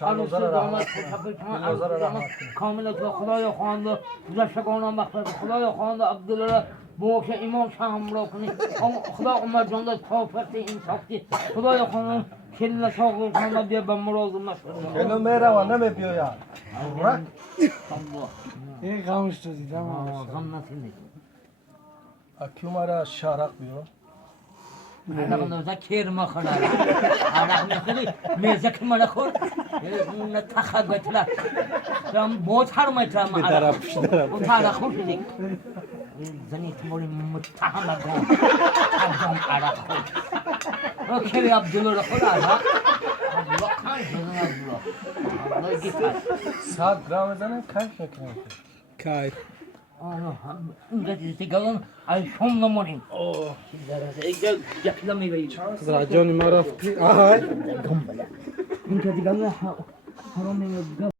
عروسی داماد کامل که خدای خوانده زشگانم بخشد خدای خوانده عبدالله بوش امام شاه همراه کنی خدا عمر جانده کافرت این ساختی خدای خوانده کل ساقل کنه بیا به مرازم نشد کنو میره و نمی بیاید این غمش تو دیدم غم نتینی اکیو مرا شارق بیو عرق نوزا کیر ما خونه عرق نخوری میزه که من خور نتخه گتلا شما بود هر میترم عرق اون عرق خور شدی زنی تموری متهم اگم اگم عرق خور کیری عبدالله را خور عرق عبدالله کن شدن عبدالله عبدالله گیتر 100 گرم بزنه کیف میکنه کای اینجا دیگران از شم نمونیم اینجا یکلا میگویی راجانی ما رفتی آهای اینجا دیگران حرام میگویی